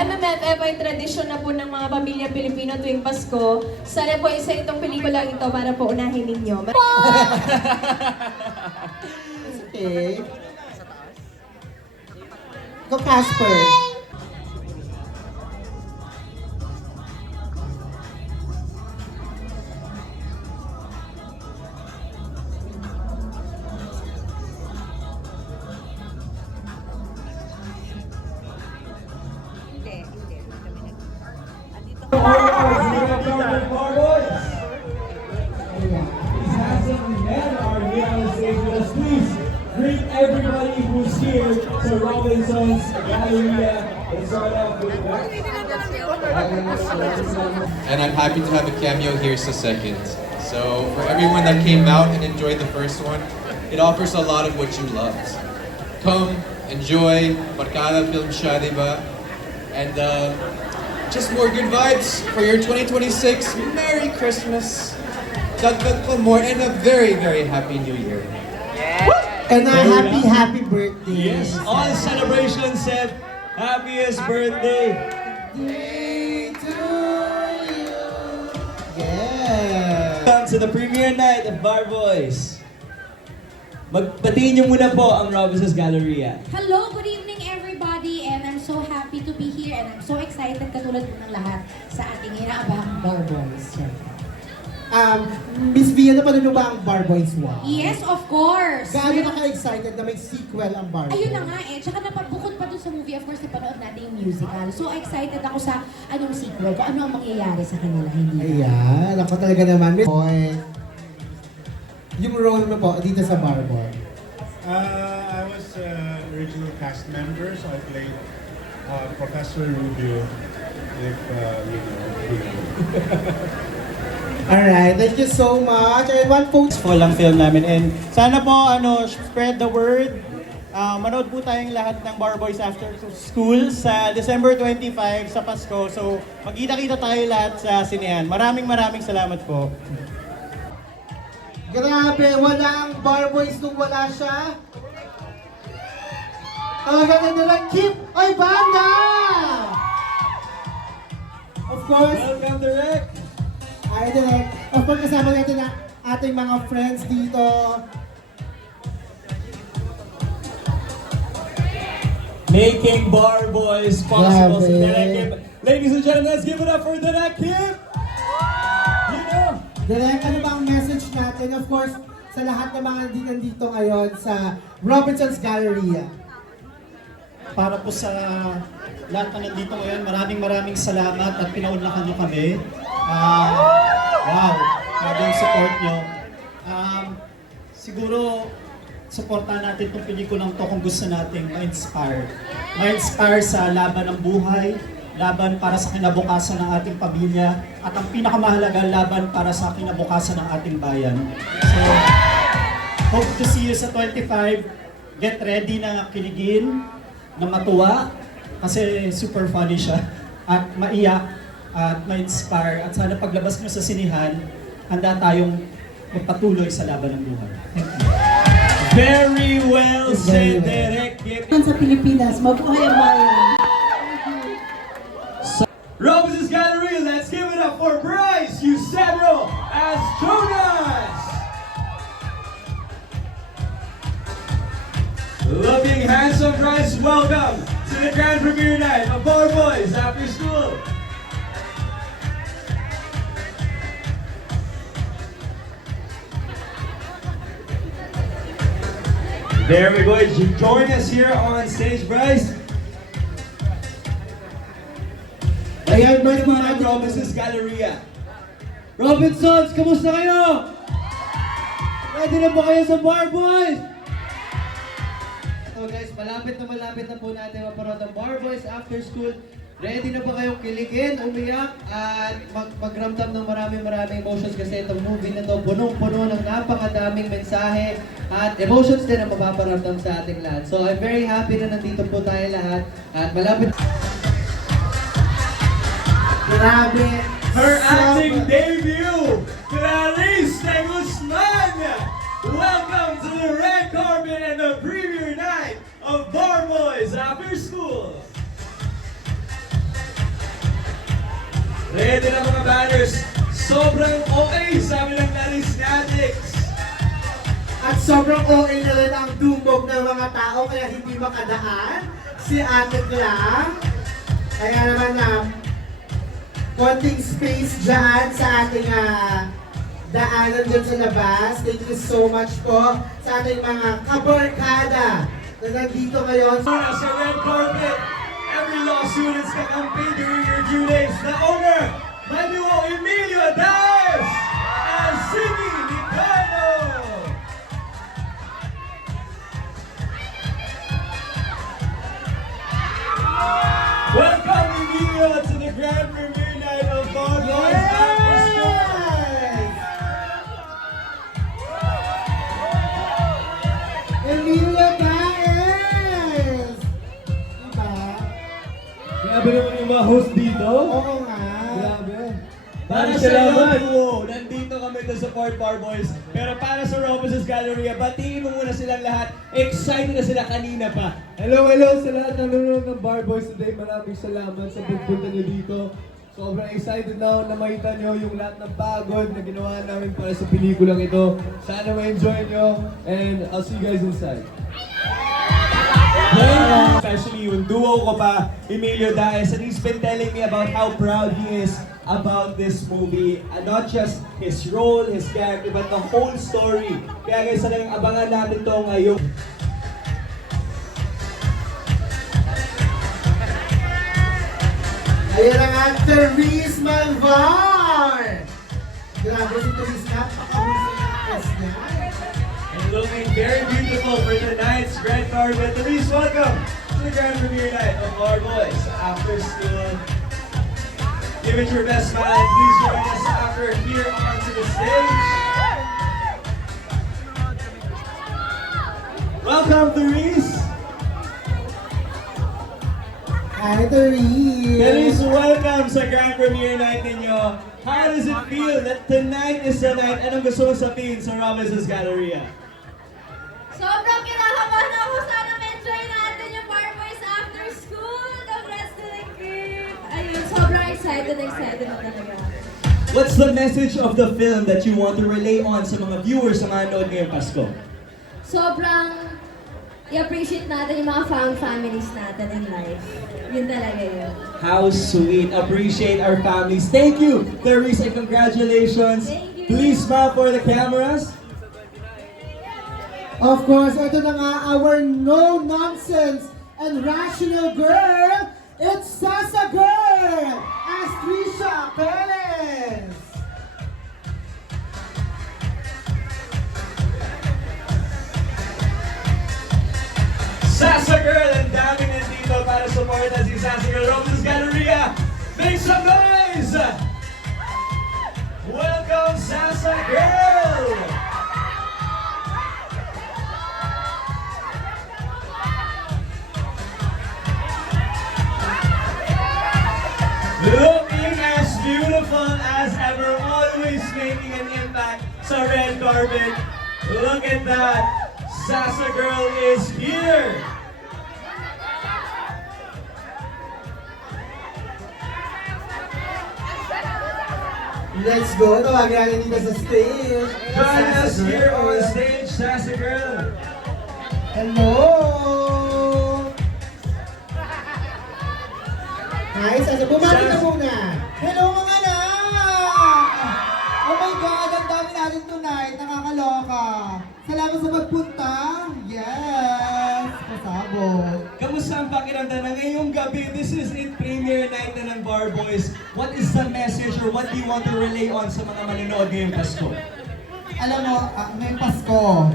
MMFF ay tradisyon na po ng mga pamilya Pilipino tuwing Pasko. Sana po isa itong pelikula ito para po unahin ninyo. Okay. Go Casper. Greet everybody who's here to Robinson's Galleria. Let's start off with And I'm happy to have a cameo here sa second. So for everyone that came out and enjoyed the first one, it offers a lot of what you loved. Come, enjoy, Barkada Film siya, diba? And just more good vibes for your 2026. Merry Christmas. Dagdag pa more and a very, very happy New Year. And a happy birthday. yes, all celebrations said happiest birthday. Day to you. Yeah. Welcome to the premiere night of Bar Boys. Magpatiin niyo muna po ang Robinson's Galleria. Hello, good evening everybody, and I'm so happy to be here and I'm so excited katulad po ng lahat sa ating inaabang Bar Boys. Miss Via, napanood mo ba ang Bar Boys 1? Yes, of course! Gaano ka ka-excited na may sequel ang Bar Boys? Ayun na nga eh, tsaka napabukod pa dun sa movie, of course, napanood natin yung musical. So excited ako sa anong sequel, kung ano ang mangyayari sa kanila, hindi ba? Ayan, ako talaga naman. Miss Boy, yung role mo po dito sa Bar Boy. I was original cast member, so I played Professor Rubio, if you know. Alright, thank you so much. And one post. Full ang film namin and sana po spread the word. Manood po tayong lahat ng Bar Boys After School sa December 25 sa Pasko. So magkita-kita tayo lahat sa sinehan. Maraming salamat po. Grabe, walang Bar Boys nung wala siya. Ang ganda nila, Keep Oy Banda! Of course, Welcome, Direct! ay direct. Of course, kasama natin na ating mga friends dito. Making Bar Boys possible. Grabe. Si Derek Kim. Ladies and gentlemen, let's give it up for Derek Kim! You know! Direct, ano ba ang message natin? Of course, sa lahat ng mga nandito ngayon sa Robinson's Galleria. Para po sa lahat na nandito ngayon, maraming salamat at pinaunlakan nyo kami. Wow, grabe yung support nyo. Siguro, supportahan natin itong pelikulang to kung gusto nating ma-inspire. Ma-inspire sa laban ng buhay, laban para sa kinabukasan ng ating pamilya, at ang pinakamahalaga, laban para sa kinabukasan ng ating bayan. So, hope to see you sa 25. Get ready na kiligin, na matuwa, kasi super funny siya, at maiyak, at ma-inspire, at sana paglabas nyo sa sinihan, handa tayong magpatuloy sa laban ng buhay. Thank you. Very well said, Derek Kim. Sa Pilipinas, mabuhay ang bayan. Robinson's Gallery, let's give it up for Bryce Eusebio as Jonas! Looking handsome, Bryce, welcome to the grand premiere night of Bar Boys After School. There we go. Join us here on stage, Bryce. Ayan, Bryce naman ang Robinson's Galleria. Robinsons, kamusta kayo? Ready na ba kayo sa Bar Boys? So guys, malapit na po natin mapanood ang Bar Boys After School. Ready na ba kayong kiligin, umiyak, at magramdam ng maraming emotions kasi itong movie na to punong-puno ng napakadaming mensahe at emotions din ang mapaparamdam sa ating lahat. So I'm very happy na nandito po tayo lahat at malapit. Grabe. Her acting debut, Clarice de Guzman! Welcome to the red carpet and the premiere night of Bar Boys After School! Ready na mga banners. Sobrang okay, sabi ng Charismatics. At sobrang OA na rin ang dumbog ng mga tao kaya hindi makadaan si Ate Cla. Kaya naman konting space dyan sa ating daanan dyan sa labas. Thank you so much po sa ating mga kabarkada na nandito ngayon. Muna sa red carpet, every law students kakampay during your due days. The owner, my duo Emilio Daes and Siggy Ricardo. Welcome Emilio to the grand premiere night of Bard Boys After School. Emilia Daes! Diba? Grabe naman yung mga host dito. Oo nga. Grabe. Para sa duo, nandito kami to support Bar Boys. Pero para sa Robinson's Galleria, batiin mo muna silang lahat. Excited na sila kanina pa. Hello sa lahat ng nanonood ng Bar Boys today. Maraming salamat sa pagpunta nyo dito. Sobrang excited na ako na makita nyo yung lahat ng pagod na ginawa namin para sa pelikulang ito. Sana ma-enjoy nyo and I'll see you guys inside. Especially yung duo ko pa, Emilio Daes, and he's been telling me about how proud he is about this movie. And not just his role, his character, but the whole story. Kaya guys, talagang abangan natin to ngayon. Ayan na nga, Therese Malvar! Grabe si Therese, napaka-husay ng cast niya. And looking very beautiful for tonight's red carpet. Therese, welcome to the grand premiere night of Bar Boys After School. Give it your best smile and please join us after here onto the stage. Welcome, Therese. Hi, Therese! Therese, welcome sa grand premiere night ninyo. How does it feel that tonight is the night? Anong gusto mong sabihin sa Robinson's Galleria? Sobrang kinakabahan ako. Sana ma-enjoy natin yung Bar Boys After School. Congrats to the crew. Ayun, sobrang excited na talaga. What's the message of the film that you want to relay on sa mga viewers na manood ngayong Pasko? Sobrang i-appreciate natin yung mga found families natin in life. Yun talaga yun. How sweet. Appreciate our families. Thank you, Therese, and congratulations. Thank you. Please smile for the cameras. Of course, ito na nga, our no-nonsense and rational girl, it's Sasa Girl, as Trisha Perez! Sasa Girl, ang dami nandito para support si Sasa Girl. Robinson's Galleria, make some noise! Welcome, Sasa Girl! Looking as beautiful as ever, always making an impact sa red carpet. Look at that! Sasa Girl is here! Let's go, tawagin natin dito sa stage. Join Sasa us here Girl. on stage, Sasa Girl! Hello! Hi, Sasa, bumati ka muna. Hello mga anak! Oh my God, ang dami natin tonight. Nakakaloka. Salamat sa pagpunta. Yes! Pasabog. Kamusta ang pakiramdam na ngayong gabi? This is it, premiere night na ng Bar Boys. What is the message or what do you want to relay on sa mga manonood ngayong Pasko? Alam mo, may Pasko.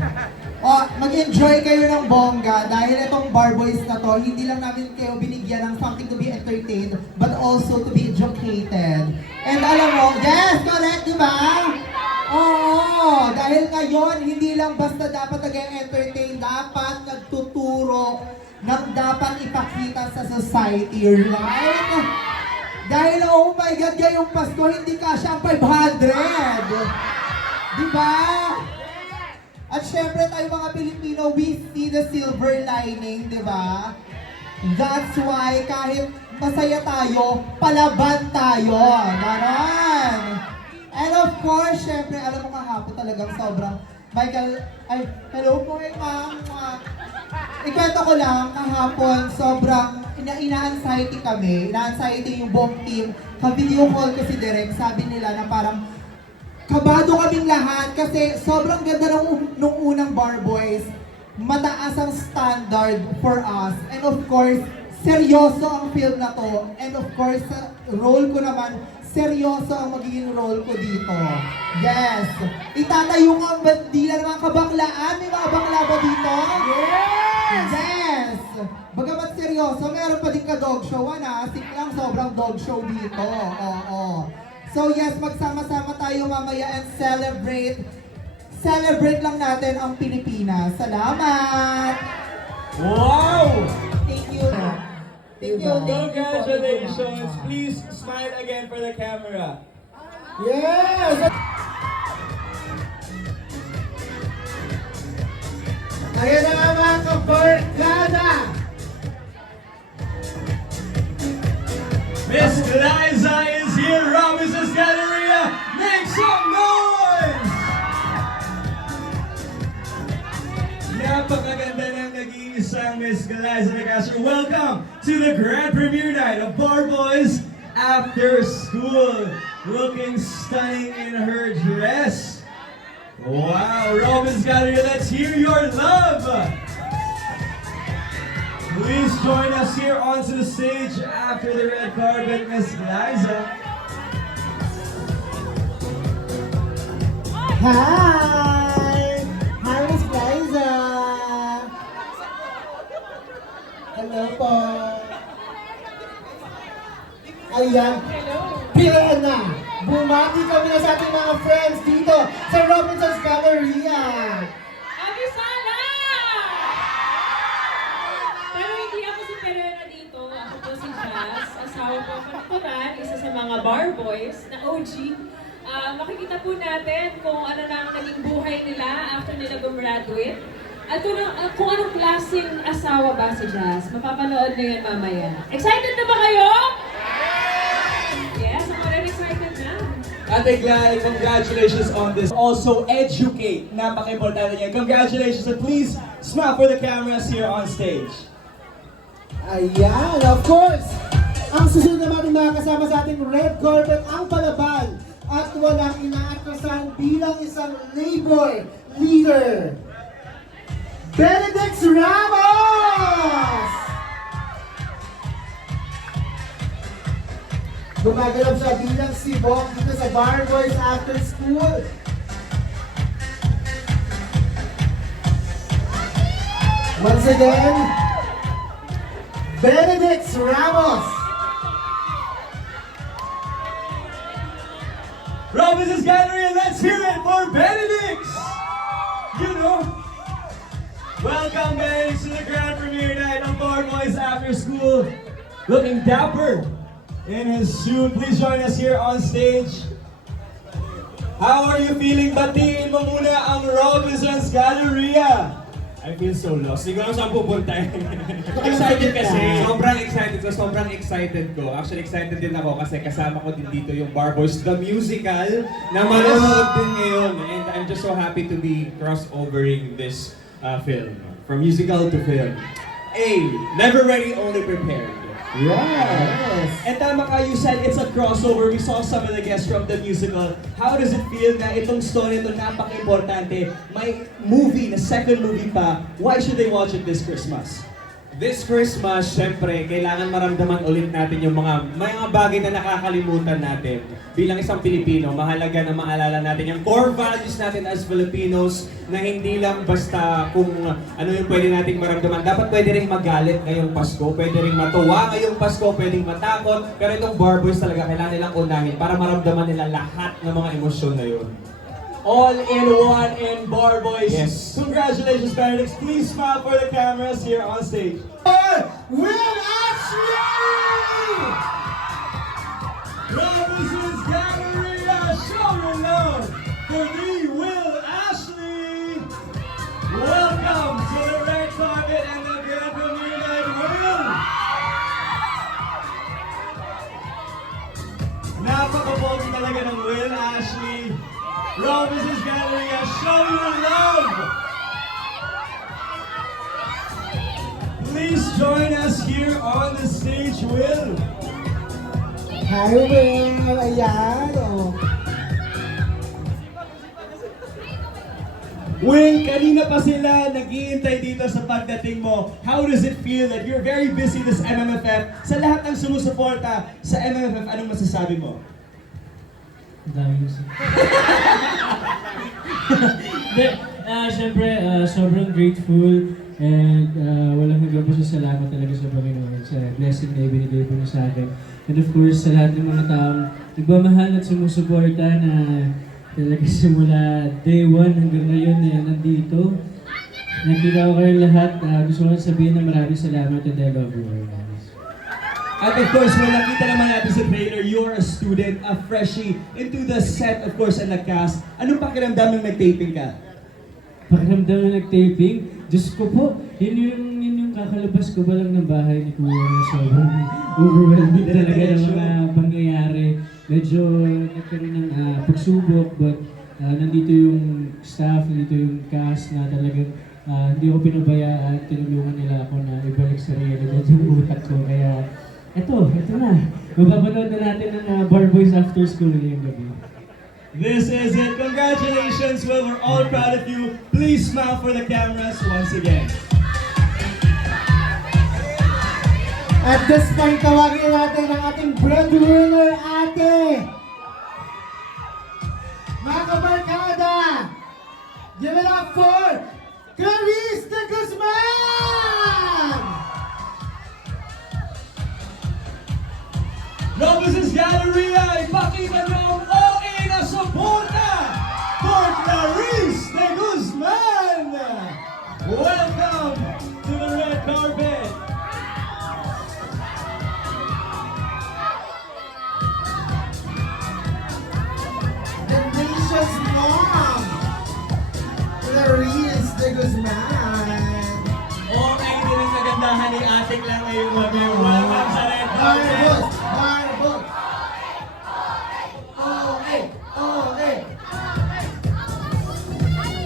Mag-enjoy kayo ng bongga dahil itong Bar Boys na to, hindi lang namin kayo binigyan ng something to be entertained, but also to be educated. And alam mo, yes, correct, di ba? Oo, dahil ngayon, hindi lang basta dapat nag-entertain, dapat nagtuturo ng dapat ipakita sa society, right? Dahil, oh my God, ngayong Pasko, hindi kasya ang 500. Di ba? At syempre tayo mga Pilipino, we see the silver lining, di ba? That's why kahit masaya tayo, palaban tayo. Ganon. And of course, syempre, alam mo kahapon talagang sobrang Michael, ay, hello po ma'am. Ikwento ko lang, kahapon, sobrang ina-anxiety kami. Ina-anxiety yung buong team. Ka-video call ko si Derek, sabi nila na parang kabado kaming lahat kasi sobrang ganda nung unang Bar Boys. Mataas ang standard for us. And of course, seryoso ang film na to. And of course, sa role ko naman, seryoso ang magiging role ko dito. Yes! Itatayo nga ang bandila ng mga kabaklaan. May mga bakla ba dito? Yes! Yes! Bagamat seryoso, meron pa din ka-dog show. Sik lang, sobrang dog show dito. Oo. So yes, magsama-sama tayo mamaya and celebrate. Celebrate lang natin ang Pilipinas. Salamat! Wow! Thank you. Thank you. Congratulations! Please smile again for the camera. Yes! Ayan na nga mga kabarkada! Miss Liza is here, Robinson's Galleria! Make some noise! Napakaganda ng naging isang Miss Liza Castro. Welcome to the grand premiere night of Bar Boys After School. Looking stunning in her dress. Wow, Robinson's Galleria, let's hear your love! Please join us here onto the stage after the red carpet, Miss Liza. Hi! Hi, Miss Liza! Hello po! Ayan, kaya na! Bumati kami na sa ating mga friends dito sa Robinson's Galleria! Abisala! Pero hindi ako si Perera dito. Ako po si Jazz. Asawa po ako ni Toran, isa sa mga bar boys na OG. Makikita po natin kung ano na ang naging buhay nila after nila gumraduate. At kung anong klaseng asawa ba si Jazz. Mapapanood na yan mamaya. Excited na ba kayo? Yes, ako rin excited na. Ate Glay, congratulations on this. Also, educate. Napaka-importante niya. Congratulations and please smile for the cameras here on stage. Ayan, of course! Ang susunod naman ng mga kasama sa ating red carpet ang palaban at walang inaatrasan bilang isang labor leader. Benedict Ramos! Gumagalap siya bilang si Bong dito sa Bar Boys After School. Once again, Benedict Ramos! Robinson's Gallery, let's hear it for Benedict! You know, welcome Benedict to the grand premiere night of Bar Boys After School. Looking dapper in his suit. Please join us here on stage. How are you feeling? Batiin mo muna ang Robinson's Galleria. I feel so lost. Hindi ko alam saan pupunta. Excited kasi. Sobrang excited ko. Actually, excited din ako kasi kasama ko din dito yung Bar Boys, the musical, na manonood din ngayon. And I'm just so happy to be crossovering this film. From musical to film. Never ready, only prepared. Yes! And tama ka, you said it's a crossover. We saw some of the guests from the musical. How does it feel na itong story ito napaka-importante? May movie, na second movie pa. Why should they watch it this Christmas? This Christmas, syempre, kailangan maramdaman ulit natin yung mga bagay na nakakalimutan natin. Bilang isang Pilipino, mahalaga na maalala natin yung core values natin as Filipinos na hindi lang basta kung ano yung pwede nating maramdaman. Dapat pwede rin magalit ngayong Pasko, pwede rin matuwa ngayong Pasko, pwedeng matakot. Pero itong Bar Boys talaga kailangan nilang unahin para maramdaman nila lahat ng mga emosyon na yun. All in one in Bar Boys. Yes. Congratulations, Benedict. Please smile for the cameras here on stage. Will Ashley! Robinson's Galleria, show your love for the Will Ashley. Welcome to the red carpet and the grand premiere night, Will. Napaka-pogi talaga ng Will Ashley. Robinson's Galleria, show your love! Please join us here on the stage, Will. Hi, Will! Ayan, oh. Will, kanina pa sila nag-iintay dito sa pagdating mo. How does it feel that you're very busy this MMFF? Sa lahat ng sumusuporta sa MMFF, anong masasabi mo? Siyempre, sobrang grateful and walang hanggang pasasalamat talaga sa Panginoon sa blessing na ibinigay po niya sa akin. And of course, sa lahat ng mga taong nagmamahal at sumusuporta na talaga simula day 1 hanggang ngayon na nandito. Nakita ko kayong lahat. Gusto ko sabihin na maraming salamat and I love you all, guys. At of course, when nakita naman natin sa trailer, you're a student, a freshie, into the set, of course, and the cast. Anong pakiramdam ng nag-taping ka? Pakiramdam na nag-taping, Diyos ko po, yun yung kakalabas ko pa lang ng bahay ni Kuya na sobrang overwhelming talaga ng mga pangyayari. Medyo nagkaroon ng pagsubok, but nandito yung staff, nandito yung cast na talagang hindi ako pinabayaan, tinulungan nila ako na ibalik sa realidad yung utak ko. Kaya eto na. Mapapanood na natin ng Bar Boys After School ngayong gabi. This is it. Congratulations, Will. We're all proud of you. Please smile for the cameras once again. At this point, tawagin natin ang ating breadwinner ate. Mga kabarkada, give it up for Clarice de Guzman! Robinson's Galleria, ipakita niyo ang OA na suporta for Clarice de Guzman! Welcome to the red carpet! The nation's mom, Clarice de Guzman. OA din ang kagandahan ni Atik lang ngayong gabi. Welcome sa red carpet! Barbos! Barbos! OA! OA!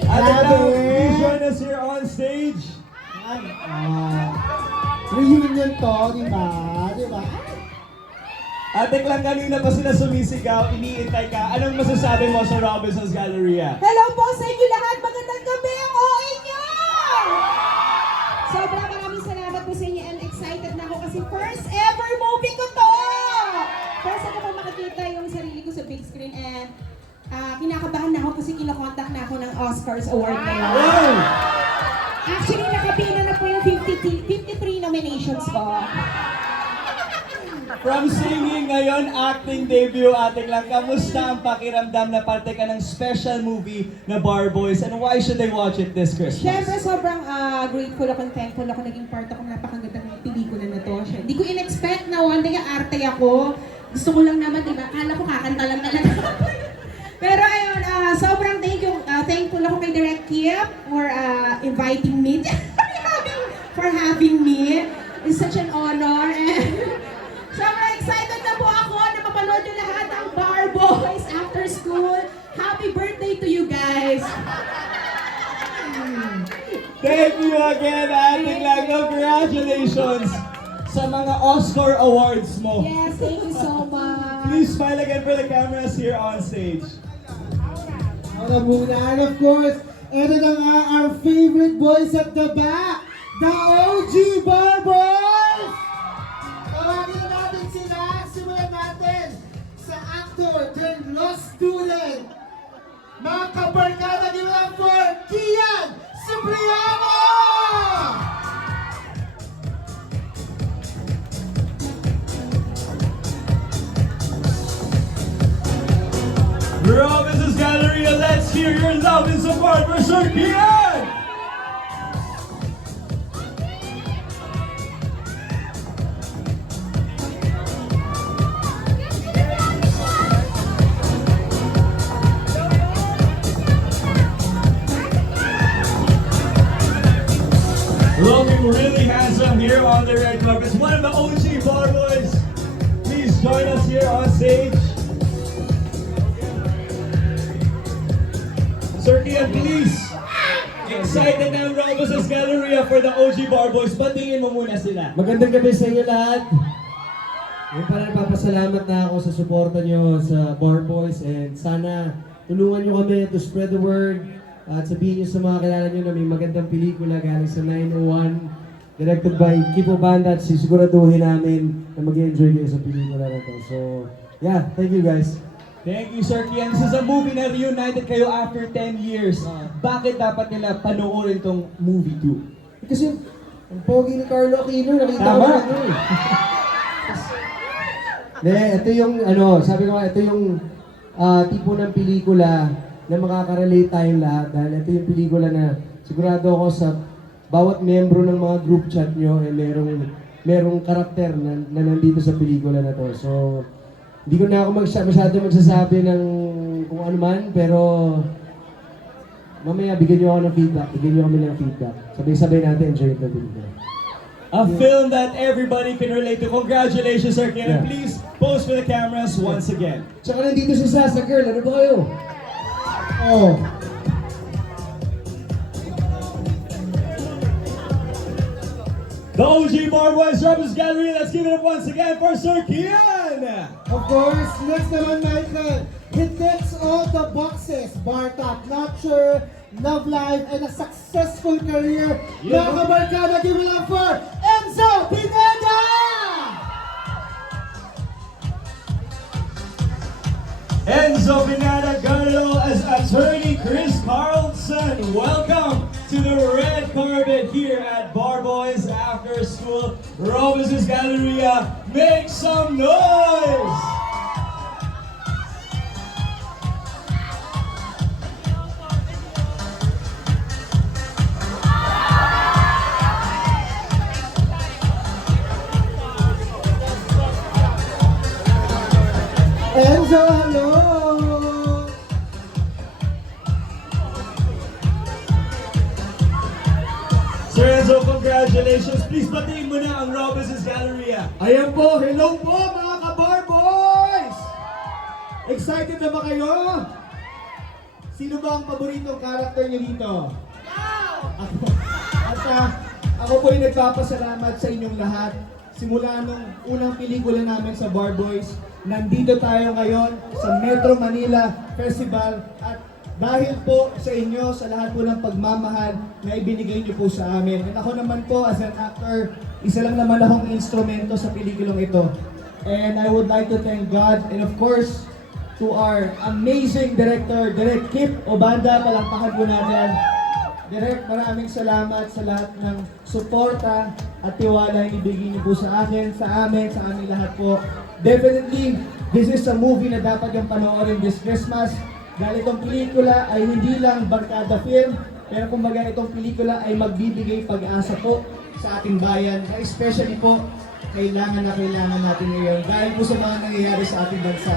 Atik lang, Grabe. please join us here on stage. Reunion to, di ba? Di ba? Atik lang, kanina pa sila sumisigaw, iniintay ka. Anong masasabi mo sa Robinson's Galleria? Hello po sa inyo lahat! Magandang gabi ang OA nyo! Sobrang maraming salamat po sa inyo and excited na ako kasi first ever movie ko to! First ako po makikita yung sarili ko sa big screen and kinakabahan na ako kasi kinokontak na ako ng Oscars Award ngayon. Wow! Actually, nakapila na po yung 53 nominations po. From singing ngayon, acting debut, Atik lang, kamusta ang pakiramdam na parte ka ng special movie na Bar Boys and why should they watch it this Christmas? Siyempre, sobrang grateful ako and thankful ako naging part ako napakaganda ng pelikula na to. Hindi ko in-expect na one day arte ako. Gusto ko lang naman, diba? Akala ko kakanta lang talaga. Pero ayun, sobrang thankful ako kay Direct Kip for inviting me, for having me. It's such an honor. And sobrang excited na po ako na mapanood yung lahat ng Bar Boys After School. Happy birthday to you guys! Thank you again, Atik lang. Congratulations sa mga Oscar Awards mo. Yes, thank you so much. Please smile again for the cameras here on stage. Ano muna, and of course, ito na nga our favorite boys at the back, the OG Bar Boys! Tawagin na natin sila, simulan natin sa actor turned law student. Mga kabarkada, give it up for Kian Cipriano! Robinson's Galleria, let's hear your love and support for Sir Kian! Looking really handsome here on the red carpet. One of the OG Bar Boys. Please join us here on stage. it up for the OG Bar Boys. Batingin mo muna sila. Magandang gabi sa inyo lahat. Ngayon pala nagpapasalamat na ako sa suporta nyo sa Bar Boys and sana tulungan nyo kami to spread the word at sabihin nyo sa mga kilala nyo na may magandang pelikula galing sa 901 directed by Kipo Banda at sisiguraduhin namin na mag-enjoy kayo sa pelikula na to. So, yeah, thank you guys. Thank you, Sir Kian. This is a movie na reunited kayo after 10 years. Bakit dapat nila panoorin tong movie 2? Kasi ang pogi ni Carlo Aquino, nakita Tama. ko na ano eh. Ito yung sabi ko nga, ito yung tipo ng pelikula na makaka-relate tayong lahat dahil ito yung pelikula na sigurado ako sa bawat membro ng mga group chat nyo eh merong karakter na nandito sa pelikula na to. So, hindi ko na ako masyado magsasabi ng kung ano man, pero mamaya bigyan nyo ako ng feedback. Bigyan nyo kami ng feedback. Sabay-sabay natin enjoy the pelikula. A film that everybody can relate to. Congratulations, Sir Kian. Yeah. Please pose for the cameras once again. Tsaka nandito si Sasa Girl, ano ba kayo? Oh. The OG Bar Boys Rappers Gallery. Let's give it up once again for Sir Kian. Of course, next naman, Michael. He ticks all the boxes. Bar top notcher, love life, and a successful career. Yeah. Mga kabarkada, give it up for Enzo Pineda! Enzo Pineda Garlo as attorney Chris Carlson. Welcome to the red carpet here at Bar Boys After School. Robinson's Galleria, make some noise! Enzo, hello! Sir Enzo, congratulations. Please batiin mo na ang Robinson's Galleria. Ayan po, hello po mga ka-Bar Boys! Excited na ba kayo? Sino ba ang paboritong karakter niyo dito? Ako po ay nagpapasalamat sa inyong lahat. Simula nung unang pelikula namin sa Bar Boys, nandito tayo ngayon sa Metro Manila Festival at dahil po sa inyo, sa lahat po ng pagmamahal na ibinigay niyo po sa amin. And ako naman po as an actor, isa lang naman akong instrumento sa pelikulang ito. And I would like to thank God and of course to our amazing director, Direk Kip Obanda, palakpakan po natin. Direk, maraming salamat sa lahat ng suporta at tiwala yung ibigay niyo po sa akin, sa amin, sa aming lahat po. Definitely, this is a movie na dapat yung panoorin this Christmas. Dahil itong pelikula ay hindi lang barkada film, pero kumbaga itong pelikula ay magbibigay pag-asa po sa ating bayan. Especially po, kailangan natin ngayon dahil po sa mga nangyayari sa ating bansa.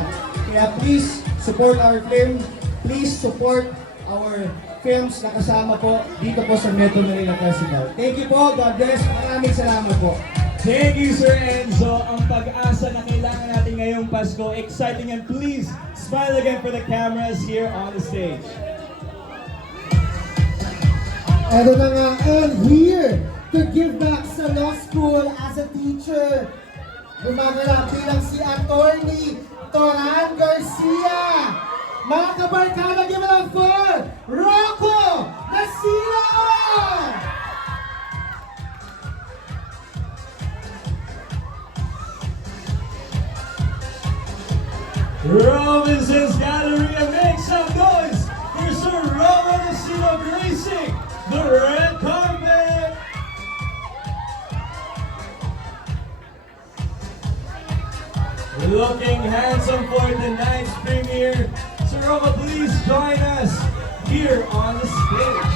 Kaya please support our film, please support our films na kasama po dito po sa Metro Manila Festival. Thank you po, God bless, maraming salamat po. Thank you, Sir Enzo. Ang pag-asa na kailangan natin ngayong Pasko. Exciting, and please smile again for the cameras here on the stage. Eto na nga, and here to give back sa law school as a teacher, gumaganap bilang si Attorney Toran Garcia. Mga kabarkada, give it up for Rocco Nasira! Robinson's Galleria, make some noise for Sir Robin Nasino gracing the red carpet. Looking handsome for tonight's premiere. Sir Robin, please join us here on the stage.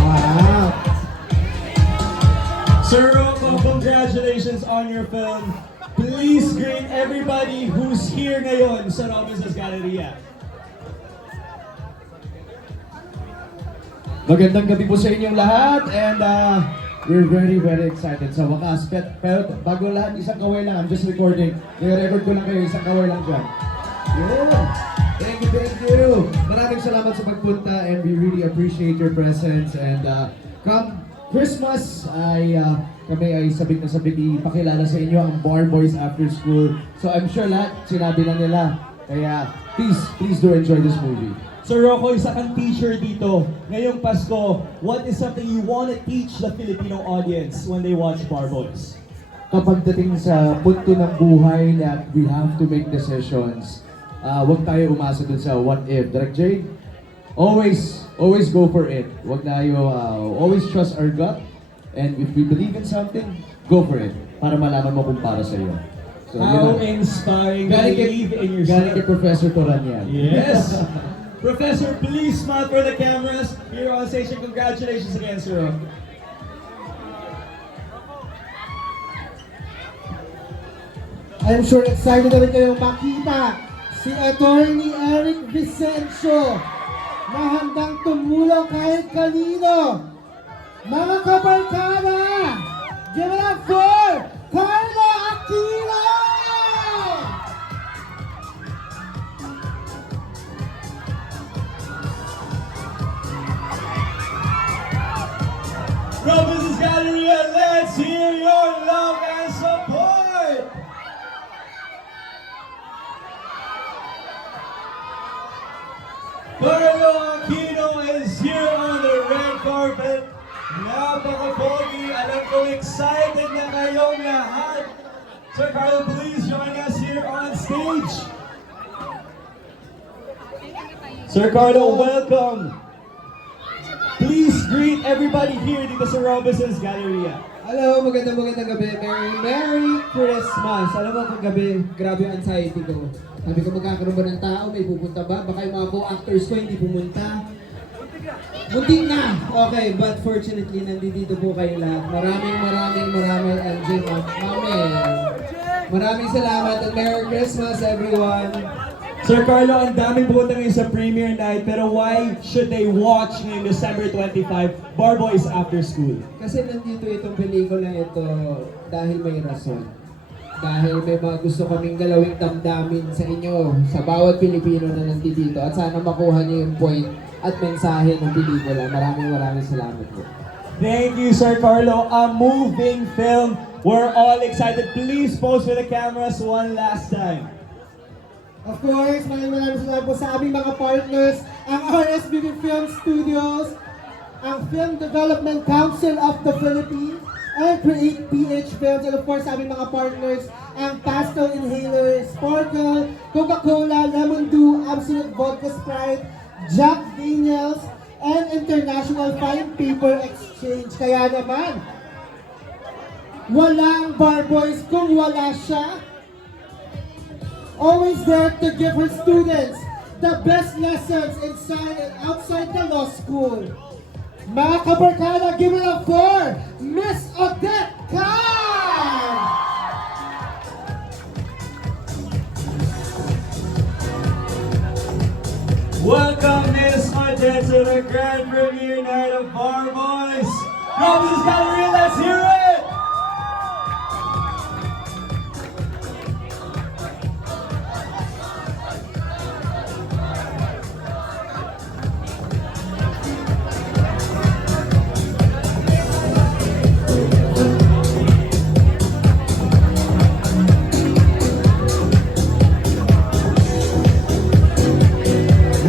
Wow! Sir Rocco, congratulations on your film. Please greet everybody who's here ngayon sa Robinson's Galleria. Magandang gabi po sa inyong lahat and we're very excited sa wakas. Pero bago lahat, isang kaway lang. I'm just recording. I-record ko lang kayo, isang kaway lang dyan. Yun. Thank you, thank you. Maraming salamat sa pagpunta and we really appreciate your presence. And come Christmas, kami ay sabik na sabik ipakilala sa inyo ang Bar Boys After School. So I'm sure lahat sinabi na nila. Kaya please do enjoy this movie. So Rocco, isa kang teacher dito. Ngayong Pasko, what is something you want to teach the Filipino audience when they watch Bar Boys? Kapag dating sa punto ng buhay that we have to make decisions, huwag tayo umasa dun sa what if. Direct Jade, always go for it. Huwag tayo, always trust our gut. And if we believe in something, go for it. Para malaman mo kung para sa iyo. So, How yun na. inspiring to Galing believe in Galing kay yourself. Professor Toran yan. Yes! Professor, please smile for the cameras here on stage and congratulations again, Sir. I'm sure excited na rin kayong makita si Attorney Eric Vicencio na handang tumulong kahit kanino. Mga kabarkada, give it up for Carlo Aquino! Robinson's Galleria, let's hear your love and support! Carlo Aquino is here on the red carpet. Napaka-pogi. Alam kong excited na kayong lahat. Sir Carlo, please join us here on stage. Sir Carlo, welcome! Please greet everybody here dito sa Robinson's Galleria. Hello, magandang gabi. Merry Christmas. Alam mo, kagabi, grabe yung anxiety ko. Sabi ko, magkakaroon ba ng tao? May pupunta ba? Baka yung mga co-actors ko hindi pumunta. Muntik na! Okay, but fortunately, nandito po kayo lahat. Maraming MJ Mami. Maraming salamat and Merry Christmas, everyone! Sir Carlo, ang daming pupunta ngayon sa premiere night, pero why should they watch ngayong December 25, Bar Boys After School? Kasi nandito itong pelikula ito dahil may rason. Dahil may mga gusto kaming galawing damdamin sa inyo, sa bawat Pilipino na nandito. At sana makuha niyo yung point at mensahe ng pelikula. Maraming salamat po. Thank you, Sir Carlo. A moving film. We're all excited. Please pose for the cameras one last time. Of course, maraming salamat po sa aming mga partners, ang RSBB Film Studios, ang Film Development Council of the Philippines, and Create PH Films, and of course sa aming mga partners, ang Pastel Inhaler, Sparkle, Coca-Cola, Lemon Dew, Absolute Vodka Sprite, Jack Daniels, and International Fine Paper Exchange. Kaya naman, walang Bar Boys kung wala siya. Always there to give her students the best lessons inside and outside the law school. Mga kabarkada, give it up for Miss Odette Khan! Welcome, Miss Odette, to the grand premiere night of Bar Boys. Robinson's Galleria, let's hear it!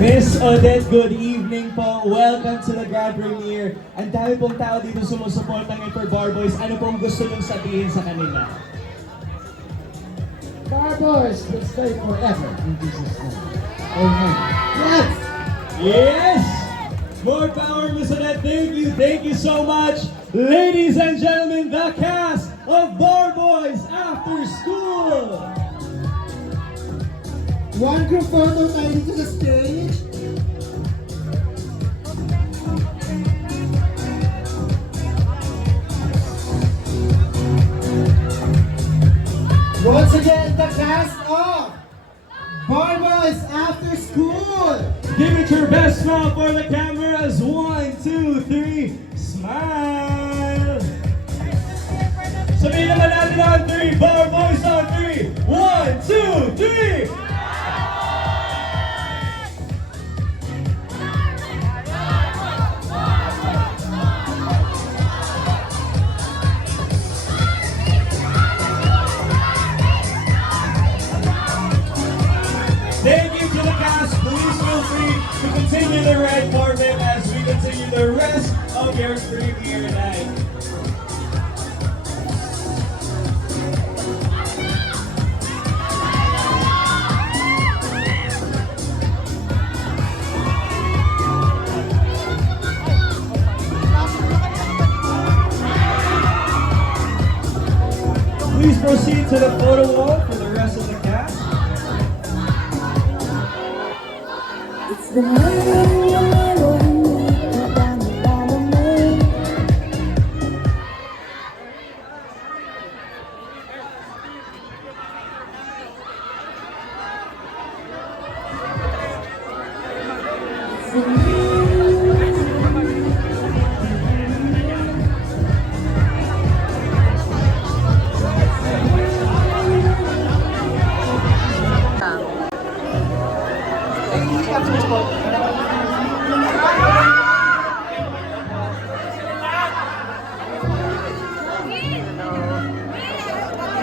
Miss Odette, good evening po. Welcome to the grand premiere. Ang dami pong tao dito sumusuporta ngayon for Bar Boys. Ano pong gusto niyong sabihin sa kanila? Bar Boys will stay forever in Jesus' name. Amen. Yes! Yes! More power, Miss Odette. Thank you so much. Ladies and gentlemen, the cast of Bar Boys After School. One group photo tayo dito sa stage. Once again, the cast of Bar Boys After School. Give it your best smile for the cameras. 1, 2, 3, smile. Sabihin naman natin on 3, Bar Boys on 3. 1, 2, 3. Cares Premiere Night. Please proceed to the photo wall for the rest of the cast.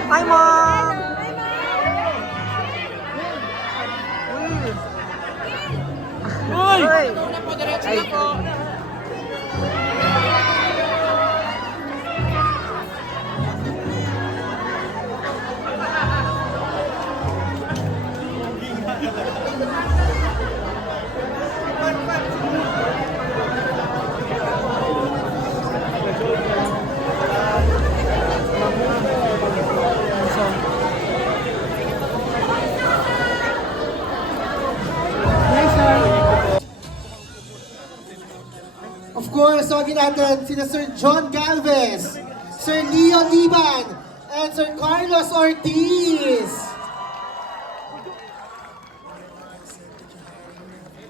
Hi, Mom! Of course, tawagin natin sina Sir John Galvez, Sir Leo Liban, and Sir Carlos Ortiz.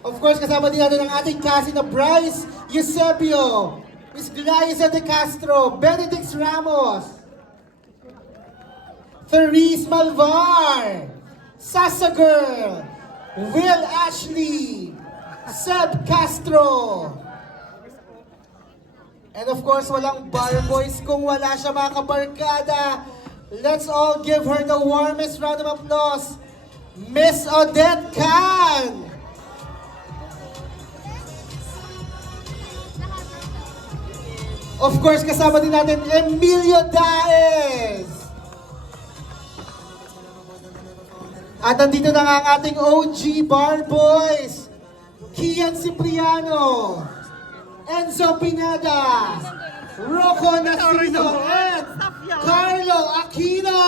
Of course, kasama din natin ang ating kasi na Bryce Eusebio, Miss Glyza De Castro, Benedict Ramos, Therese Malvar, Sasa Girl, Will Ashley, Seb Castro. And of course, walang bar boys kung wala siya mga kabarkada. Let's all give her the warmest round of applause. Miss Odette Can! Of course, kasama din natin Emilio Daes! At nandito na nga ang ating OG bar boys, Kian Cipriano, Enzo Pineda, Rocco Nasino, and Carlo Aquino!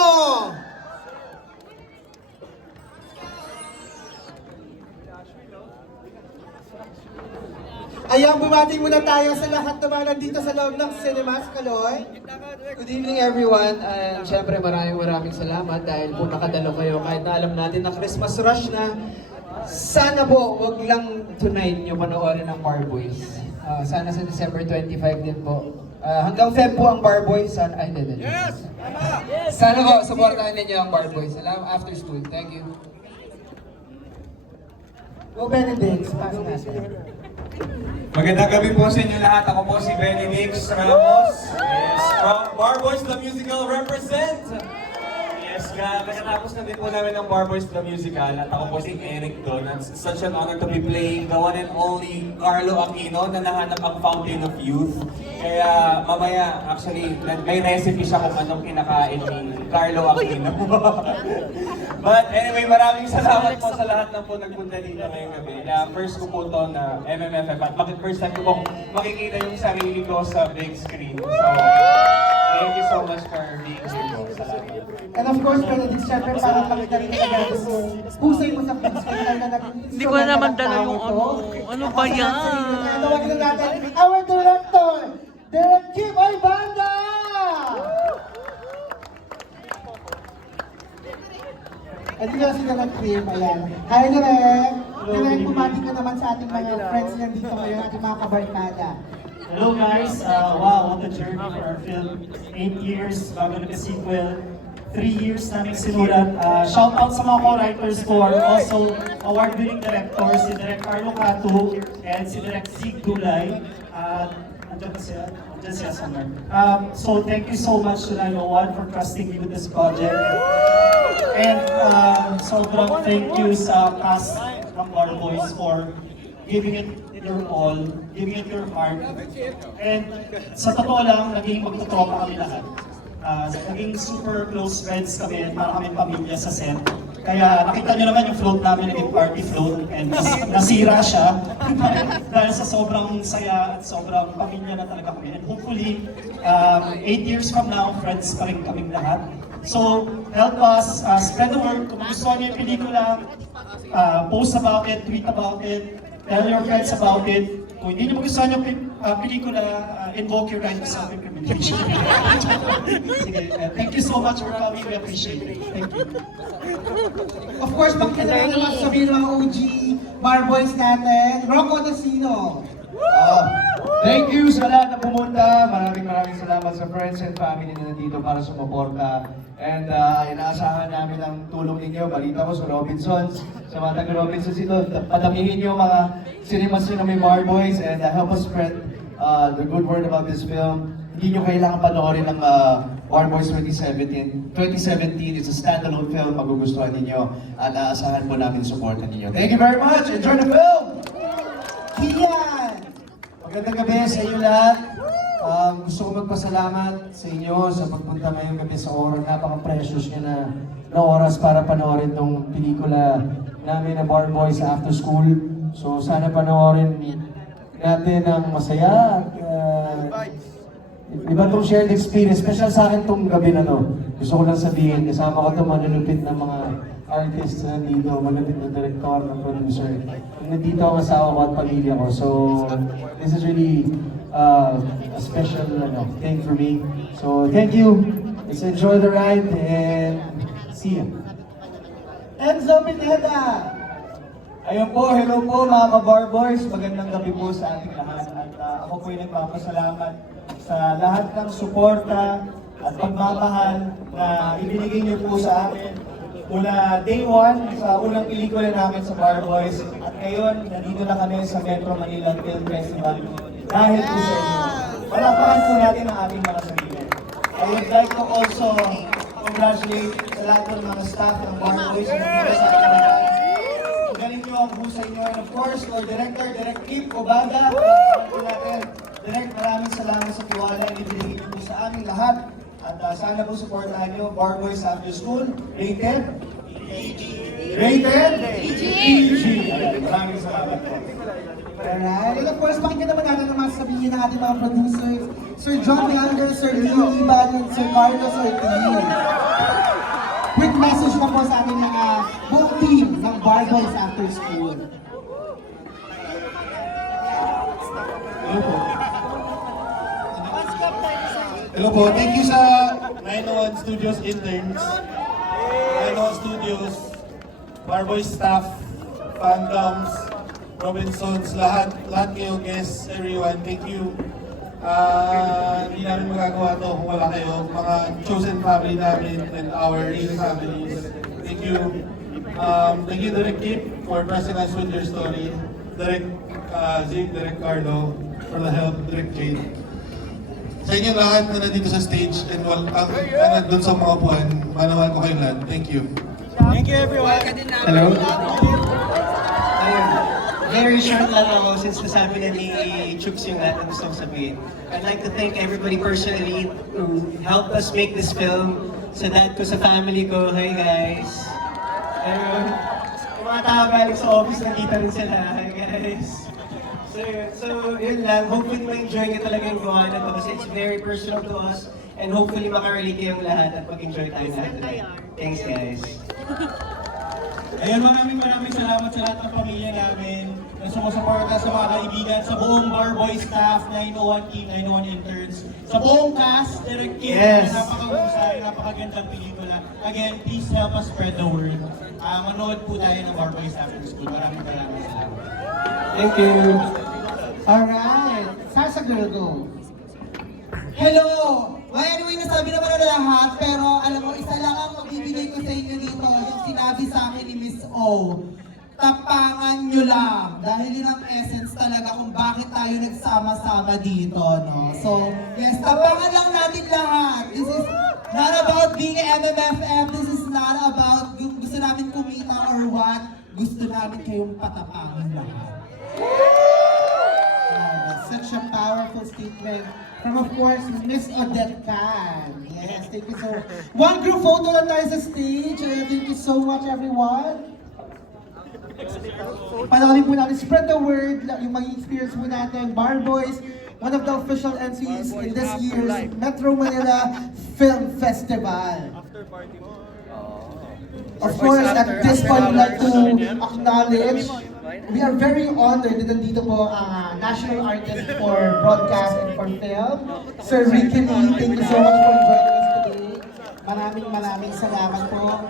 Ayan, bumating muna tayo sa lahat naman nandito sa loob ng Cinemas, Kaloy. Good evening everyone, and syempre maraming salamat dahil po nakadalo kayo kahit na alam natin na Christmas rush na. Sana po, wag lang tonight nyo panoorin ang Bar Boys. Sana sa December 25 din po. Hanggang Feb po ang Bar Boys. Sana, ay, hindi. Yes! Sana po, supportahan ninyo ang Bar Boys. Alam, after school. Thank you. Go Benedict, pass natin. Magandang gabi po sa inyo lahat. Ako po si Benedict Ramos. Yes, from Bar Boys The Musical represent. Yes, kakatapos na din po namin ng Bar Boys The Musical at ako po si Eric Don. It's such an honor to be playing the one and only Carlo Aquino na nahanap ang Fountain of Youth. Kaya mamaya, actually, may recipe siya kung anong kinakain ni Carlo Aquino. But anyway, maraming salamat po sa lahat ng po nagpunta dito ngayong gabi. First ko po to na MMFF at first time ko po makikita yung sarili ko sa big screen. So, thank you so much for being here po. Salamat. And of course, Benedict, syempre parang makita rin agad yung pusay mo sa big screen na Hindi ko naman dala yung ano ba yan? Tawagin na natin our director, Direk Kim Oybanda! At dito na sila ng Kim, ayan. Hi, Direk! Direk, bumati ka naman sa ating mga friends na dito ngayon, ating mga kabarkada. Hello guys, wow, what a journey for our film. 8 years, bago nag-sequel. 3 years namin sinulat. Shout out sa mga co-writers ko, are also award-winning directors, si Direk Carlo Catu and si Direk Zig Dulay. Andiyan pa siya? Andiyan siya somewhere. So thank you so much to 901 for trusting me with this project. And sobrang thank you sa cast ng Bar Boys for giving it your all, giving it your heart. And sa totoo lang, naging magtutropa kami lahat. Naging super close friends kami, para kami pamilya sa set. Kaya nakita nyo naman yung float namin, naging party float, and nasira siya dahil sa sobrang saya at sobrang pamilya na talaga kami. And hopefully, 8 years from now, friends pa rin kaming lahat. So, help us spread the word. Kung gusto niyo yung pelikula, post about it, tweet about it, tell your friends about it. Kung hindi niyo gusto niyo pelikula, invoke your right to self-incrimination. Sige, thank you so much for coming. We appreciate it. Thank you. Of course, magkailangan naman sabihin ng mga OG bar boys natin. Rocco Tocino. Thank you sa lahat na pumunta. Maraming salamat sa friends and family na nandito para sumuporta. And inaasahan namin ang tulong ninyo. Balita ko sa Robinsons, sa mga taga-Robinsons ito. Padamihin nyo mga cinemas nyo na may bar boys and help us spread the good word about this film. Hindi nyo kailangan panoorin ng Bar Boys 2017. 2017, it's a standalone film. Magugustuhan ninyo at aasahan po namin supportan ninyo. Thank you very much. Enjoy the film! Kian! Magandang gabi sa inyo lahat. Gusto ko magpasalamat sa inyo sa pagpunta ngayong gabi sa oras. Napaka-precious nyo na oras para panoorin tong pelikula namin na Bar Boys After School. So sana panoorin natin ang masaya at iba itong shared experience. Special sa akin itong gabi na to. Gusto ko lang sabihin, kasama ko itong manunupit ng mga artists na nandito, magandang na director, ng producer. Nandito ang asawa ko at pamilya ko. So, this is really a special thing for me. So, thank you. Let's enjoy the ride and see you. Enzo Pineda! Ayun po, hello po mga ka-Bar Boys. Magandang gabi po sa ating lahat. At ako po yung nagpapasalamat sa lahat ng suporta at pagmamahal na ibinigay niyo po sa amin mula day 1 sa unang pelikula namin sa Bar Boys. At ngayon, nandito na kami sa Metro Manila Film Festival dahil po sa inyo. Palakpakan po natin ang ating mga sarili. I would like to also congratulate sa lahat ng mga staff ng Bar Boys na nandito sa ating lahat. Galing nyo ang husay nyo. And of course, our director, Direct Kim Obada. Direct, maraming salamat sa tiwala na ibinigay nyo po sa aming lahat. At sana po supportahan nyo Bar Boys After School. Rated? Rated? PG. Maraming salamat po. Alright. And of course, pakinggan naman natin ang mga sabihin ng ating mga producers. Sir John Leander, Sir Leo Iban, and Sir Carlos Ortiz. Quick message na po sa ating mga buong team ng Bar Boys After School. Hello po, thank you sa 901 Studios interns, 901 Studios, Barboy staff, fandoms, Robinsons, lahat kayo, guests, everyone, thank you. Hindi namin magagawa to kung wala kayo, mga chosen family namin and our real families. Thank you. Thank you, Direct Kim, for pressing us with your story. Direct Zig, Direct Carlo, for the help, Direct Jade. Sa inyo lahat na nandito sa stage and nandun sa mga upuan, manawan ko kayong lahat. Thank you. Thank you everyone. Hello. Very short lang ako since nasabi na ni Chooks yung lahat na gusto kong sabihin. I'd like to thank everybody personally who helped us make this film. Sa dad ko, sa family ko, hi guys. Yung mga tao galing sa office, nakita rin sila, hi guys. So yun lang, hopefully ma-enjoy nyo talaga yung gawa na to kasi it's very personal to us and hopefully makarelate kayong lahat at mag-enjoy tayo lahat today. Thanks guys. Ayun, maraming salamat sa lahat ng pamilya namin na sumusuporta sa mga kaibigan, sa buong Bar Boy staff, 901 team, 901 interns, sa buong cast, Direct Kim, Yes. napakahusay, napakagandang pelikula. Again, please help us spread the word. Manood po tayo ng Bar Boys After School. Maraming salamat. Thank you. Alright. Sasa Girl, go. Hello! Well, anyway, nasabi naman na lahat, pero alam mo, isa lang ang mabibigay ko sa inyo dito, yung sinabi sa akin ni Miss O. Tapangan nyo lang, dahil yun ang essence talaga kung bakit tayo nagsama-sama dito, no? So, yes, tapangan lang natin lahat. This is not about being MMFF, this is not about yung gusto namin kumita or what. Gusto namin kayong patapangin lahat. such a powerful statement from, of course, Miss Odette Can. Yes, thank you so much. One group photo lang tayo sa stage. Thank you so much, everyone. Panoorin po natin, spread the word, yung maging experience po natin. Bar Boys, one of the official MCs in this year's Metro Manila Film Festival. Of course, at this point, we'd like to acknowledge, we are very honored na nandito po ang National Artist for Broadcast and for Film, Sir Ricky Lee. Thank you so much for joining us today. Maraming salamat po.